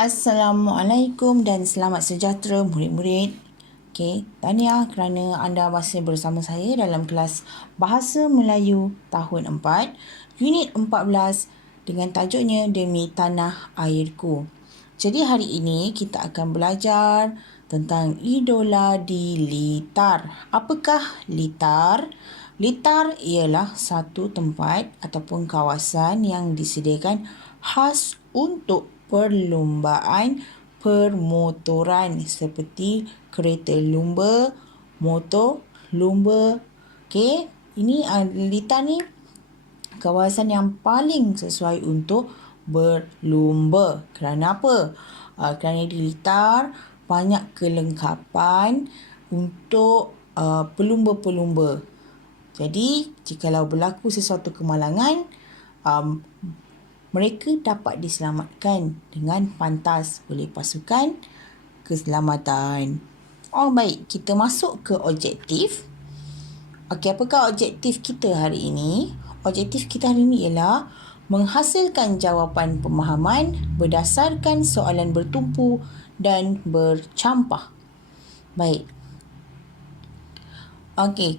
Assalamualaikum dan selamat sejahtera murid-murid. Tahniah kerana anda masih bersama saya dalam kelas Bahasa Melayu tahun 4, unit 14 dengan tajuknya Demi Tanah Airku. Jadi hari ini kita akan belajar tentang idola di Litar. Apakah Litar? Litar ialah satu tempat ataupun kawasan yang disediakan khas untuk perlumbaan permotoran seperti kereta lumba, motor lumba. Ini Litar ni kawasan yang paling sesuai untuk berlumba. Kerana apa? Kerana di Litar banyak kelengkapan untuk pelumba-pelumba. Jadi, jikalau berlaku sesuatu kemalangan, mereka dapat diselamatkan dengan pantas oleh pasukan keselamatan. Baik, kita masuk ke objektif. Apakah objektif kita hari ini? Objektif kita hari ini ialah menghasilkan jawapan pemahaman berdasarkan soalan bertumpu dan bercampah. Baik.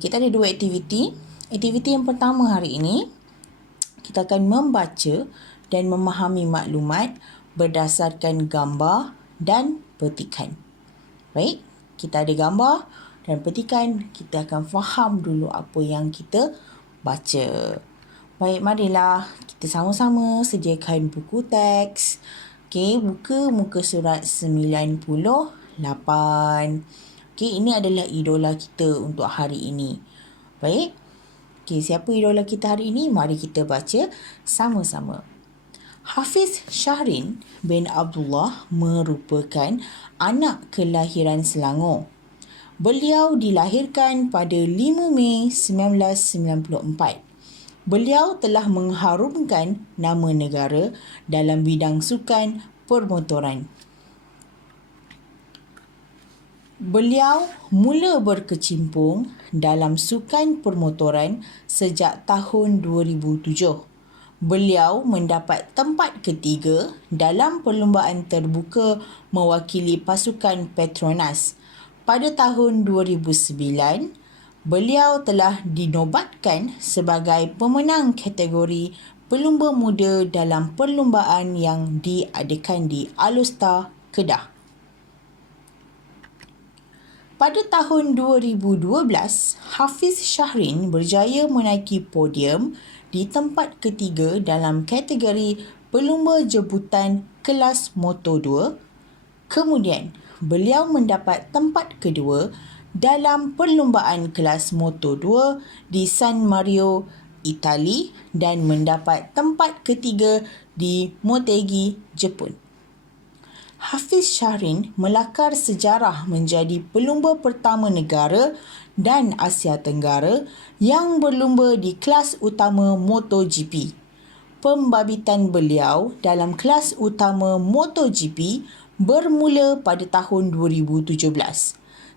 Kita ada dua aktiviti. Aktiviti yang pertama hari ini, kita akan membaca dan memahami maklumat berdasarkan gambar dan petikan. Baik, kita ada gambar dan petikan. Kita akan faham dulu apa yang kita baca. Baik, marilah kita sama-sama sediakan buku teks. Buka muka surat 98. Ini adalah idola kita untuk hari ini. Baik, siapa idola kita hari ini? Mari kita baca sama-sama. Hafiz Syahrin bin Abdullah merupakan anak kelahiran Selangor. Beliau dilahirkan pada 5 Mei 1994. Beliau telah mengharumkan nama negara dalam bidang sukan permotoran. Beliau mula berkecimpung dalam sukan permotoran sejak tahun 2007. Beliau mendapat tempat ketiga dalam perlumbaan terbuka mewakili pasukan Petronas. Pada tahun 2009, beliau telah dinobatkan sebagai pemenang kategori pelumba muda dalam perlumbaan yang diadakan di Alustar, Kedah. Pada tahun 2012, Hafiz Syahrin berjaya menaiki podium di tempat ketiga dalam kategori pelumba jemputan kelas Moto2. Kemudian, beliau mendapat tempat kedua dalam perlumbaan kelas Moto2 di San Mario, Itali dan mendapat tempat ketiga di Motegi, Jepun. Hafiz Syahrin melakar sejarah menjadi pelumba pertama negara dan Asia Tenggara yang berlumba di kelas utama MotoGP. Pembabitan beliau dalam kelas utama MotoGP bermula pada tahun 2017.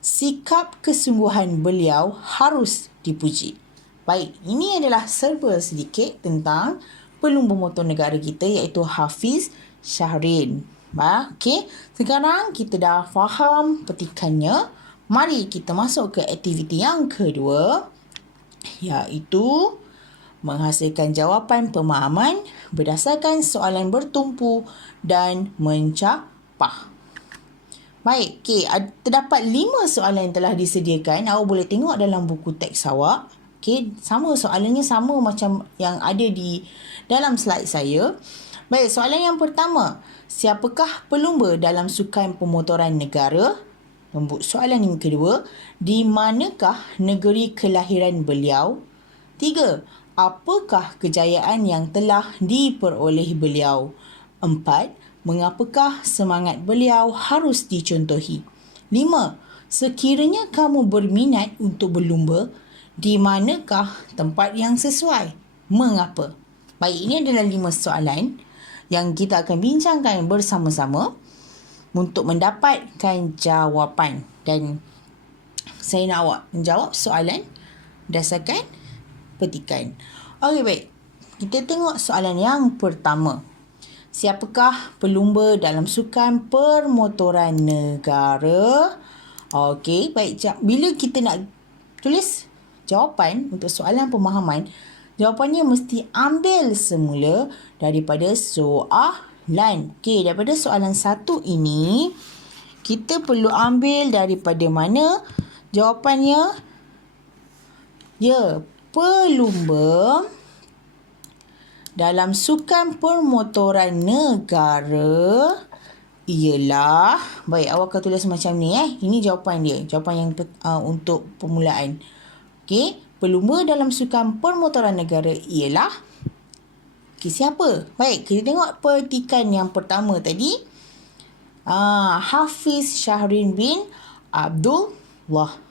Sikap kesungguhan beliau harus dipuji. Baik, ini adalah serba sedikit tentang pelumba motor negara kita iaitu Hafiz Syahrin. Sekarang kita dah faham petikannya. Mari kita masuk ke aktiviti yang kedua, iaitu menghasilkan jawapan pemahaman berdasarkan soalan bertumpu dan mencapah. Baik, terdapat 5 soalan yang telah disediakan. Awak boleh tengok dalam buku teks awak. Sama soalannya sama macam yang ada di dalam slide saya. Baik, soalan yang pertama. Siapakah pelumba dalam sukan pemotoran negara? Soalan yang kedua. Di manakah negeri kelahiran beliau? 3. Apakah kejayaan yang telah diperoleh beliau? 4. Mengapakah semangat beliau harus dicontohi? 5. Sekiranya kamu berminat untuk berlumba, di manakah tempat yang sesuai? Mengapa? Baik, ini adalah 5 soalan yang kita akan bincangkan bersama-sama untuk mendapatkan jawapan. Dan saya nak awak menjawab soalan berdasarkan petikan. Baik. Kita tengok soalan yang pertama. Siapakah pelumba dalam sukan permotoran negara? Okey, baik. Bila kita nak tulis jawapan untuk soalan pemahaman, jawapannya mesti ambil semula daripada soalan. Okey, daripada soalan 1 ini, kita perlu ambil daripada mana jawapannya? Ya, pelumba dalam sukan permotoran negara ialah, baik, awak akan tulis macam ni. Ini jawapan dia. Jawapan yang untuk permulaan. Okey, pelumba dalam sukan permotoran negara ialah, siapa? Baik, kita tengok petikan yang pertama tadi. Hafiz Syahrin bin Abdullah.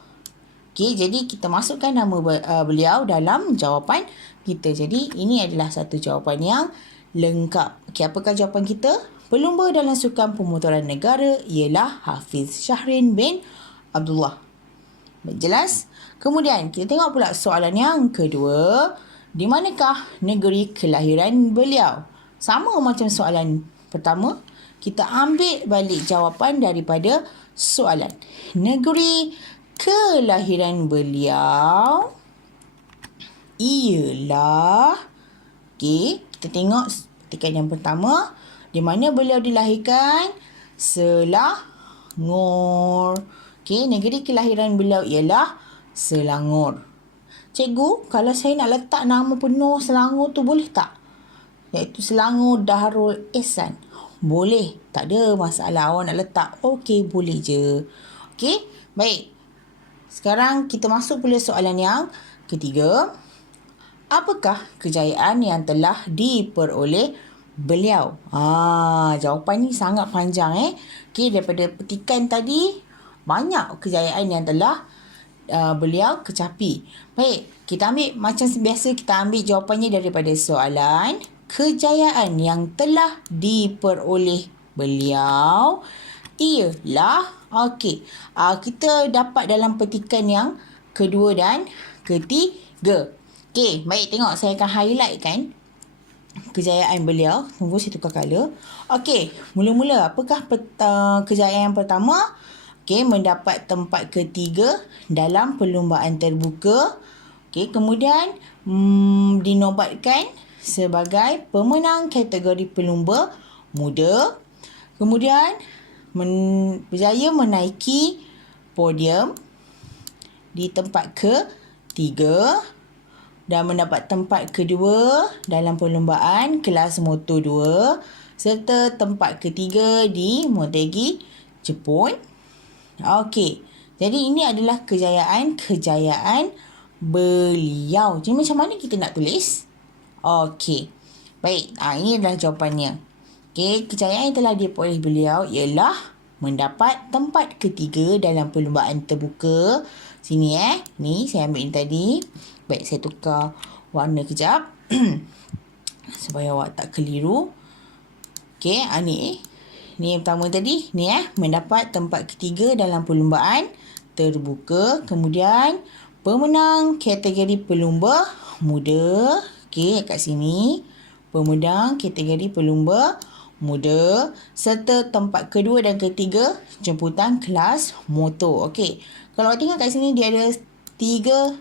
Okey, jadi kita masukkan nama beliau dalam jawapan kita. Jadi ini adalah satu jawapan yang lengkap. Okey, apakah jawapan kita? Pelumba dalam sukan pemotoran negara ialah Hafiz Syahrin bin Abdullah. Baik, jelas? Kemudian kita tengok pula soalan yang kedua. Di manakah negeri kelahiran beliau? Sama macam soalan pertama. Kita ambil balik jawapan daripada soalan. Negeri kelahiran beliau ialah, okey, kita tengok petikan yang pertama. Di mana beliau dilahirkan? Selangor. Okey, negeri kelahiran beliau ialah Selangor. Cikgu, kalau saya nak letak nama penuh Selangor tu boleh tak? Iaitu Selangor Darul Ihsan. Boleh, tak ada masalah. Awak nak letak, okey, boleh je. Okey, baik. Sekarang kita masuk pula soalan yang ketiga. Apakah kejayaan yang telah diperoleh beliau? Jawapan ni sangat panjang. Okey, daripada petikan tadi, banyak kejayaan yang telah beliau kecapi. Baik, kita ambil macam biasa, kita ambil jawapannya daripada soalan. Kejayaan yang telah diperoleh beliau ialah, okey, kita dapat dalam petikan yang kedua dan ketiga. Okey, baik, tengok saya akan highlightkan kejayaan beliau. Tunggu saya tukar colour. Okey, mula-mula apakah kejayaan yang pertama? Okey, mendapat tempat ketiga dalam perlumbaan terbuka. Okey, kemudian dinobatkan sebagai pemenang kategori pelumba muda. Kemudian berjaya menaiki podium di tempat ketiga dan mendapat tempat kedua dalam perlumbaan kelas Moto2 serta tempat ketiga di Motegi Jepun. Okey, jadi ini adalah kejayaan beliau. Jadi macam mana kita nak tulis? Okey, baik, ini adalah jawapannya. Okey, kejayaan yang telah diperoleh beliau ialah mendapat tempat ketiga dalam perlumbaan terbuka. Sini ni saya ambil ni tadi. Baik, saya tukar warna kejap supaya awak tak keliru. Okey, ni yang pertama tadi. Ni mendapat tempat ketiga dalam perlumbaan terbuka. Kemudian pemenang kategori pelumba muda. Okey, kat sini pemenang kategori pelumba muda serta tempat kedua dan ketiga jemputan kelas motor. Okey, kalau tengok kat sini dia ada 3,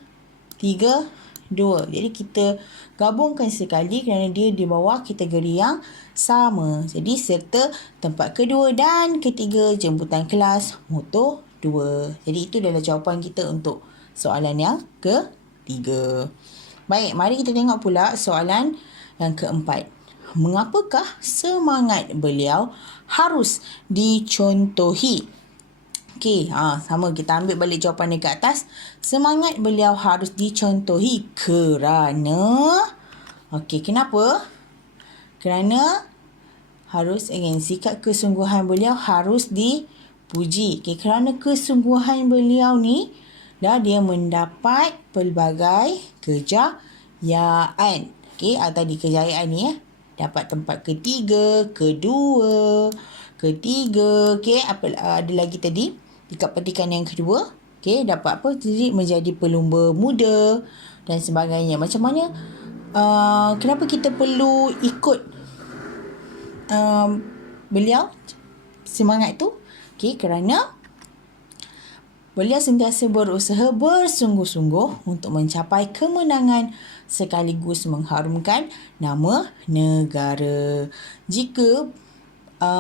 2. Jadi kita gabungkan sekali kerana dia di bawah kategori yang sama. Jadi serta tempat kedua dan ketiga jemputan kelas motor 2. Jadi itu adalah jawapan kita untuk soalan yang ketiga. Baik, mari kita tengok pula soalan yang keempat. Mengapakah semangat beliau harus dicontohi? Okey, sama, kita ambil balik jawapan dekat atas. Semangat beliau harus dicontohi kerana, okey, kenapa? Kerana sikap kesungguhan beliau harus dipuji. Okey, kerana kesungguhan beliau ni dia mendapat pelbagai kejayaan. Okey, tadi kejayaan ni dapat tempat ketiga, kedua, ketiga. Okey, ada lagi tadi dekat petikan yang kedua. Okey, dapat apa? Jadi menjadi pelumba muda dan sebagainya. Macam mana? Kenapa kita perlu ikut beliau semangat tu? Okey, kerana beliau sentiasa berusaha bersungguh-sungguh untuk mencapai kemenangan sekaligus mengharumkan nama negara. Jika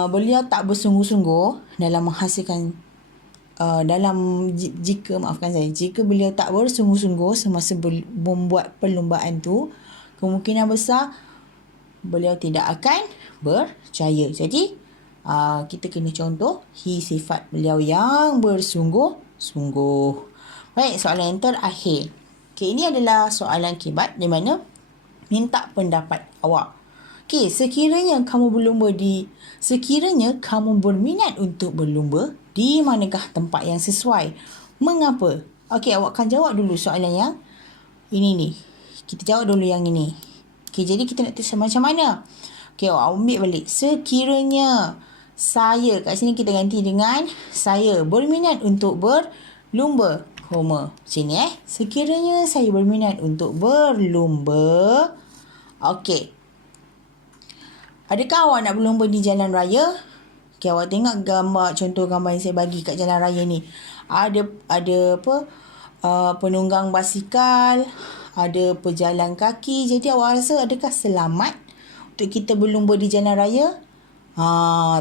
beliau tak bersungguh-sungguh dalam menghasilkan jika beliau tak bersungguh-sungguh semasa membuat perlumbaan tu, kemungkinan besar beliau tidak akan berjaya. Jadi kita kena contoh sifat beliau yang bersungguh-sungguh. Baik, soalan yang terakhir. Okay, ini adalah soalan kibat di mana minta pendapat awak. Okay, sekiranya kamu berminat untuk berlumba, di manakah tempat yang sesuai? Mengapa? Okay, awak akan jawab dulu soalan yang ini ni. Kita jawab dulu yang ini. Okay, jadi kita nak tulis macam mana? Okay, awak ambil balik. Sekiranya saya, kat sini kita ganti dengan saya berminat untuk berlumba. Sini sekiranya saya berminat untuk berlumba. Okey. Adakah awak nak berlumba di jalan raya? Okey, awak tengok contoh gambar yang saya bagi kat jalan raya ni. Ada penunggang basikal, ada pejalan kaki. Jadi awak rasa adakah selamat untuk kita berlumba di jalan raya?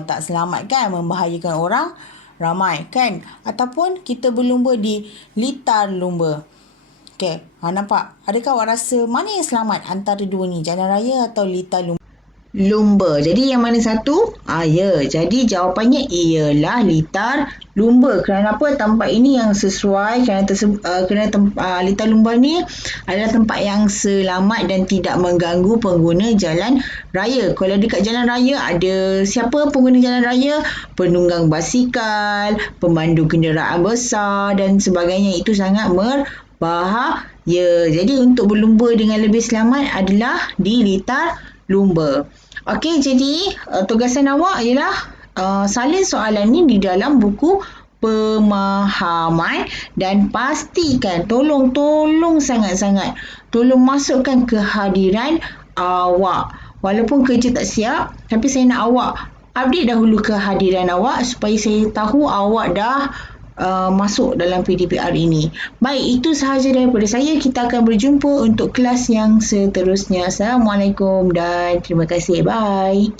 Tak selamat kan, membahayakan orang ramai kan. Ataupun kita berlumba di litar lumba. Okey, nampak? Adakah awak rasa mana yang selamat antara dua ni, jalan raya atau litar lumba? Jadi yang mana satu? Jadi jawapannya ialah litar lumba. Kerana apa? Tempat ini yang sesuai kerana litar lumba ni adalah tempat yang selamat dan tidak mengganggu pengguna jalan raya. Kalau dekat jalan raya ada siapa pengguna jalan raya? Penunggang basikal, pemandu kenderaan besar dan sebagainya. Itu sangat berbahaya. Jadi untuk berlumba dengan lebih selamat adalah di litar lumba. Okey, jadi tugasan awak ialah salin soalan ni di dalam buku pemahaman dan pastikan, tolong sangat-sangat, tolong masukkan kehadiran awak. Walaupun kerja tak siap, tapi saya nak awak update dahulu kehadiran awak supaya saya tahu awak dah masuk dalam PDPR ini. Baik, itu sahaja daripada saya. Kita akan berjumpa untuk kelas yang seterusnya. Assalamualaikum dan terima kasih. Bye.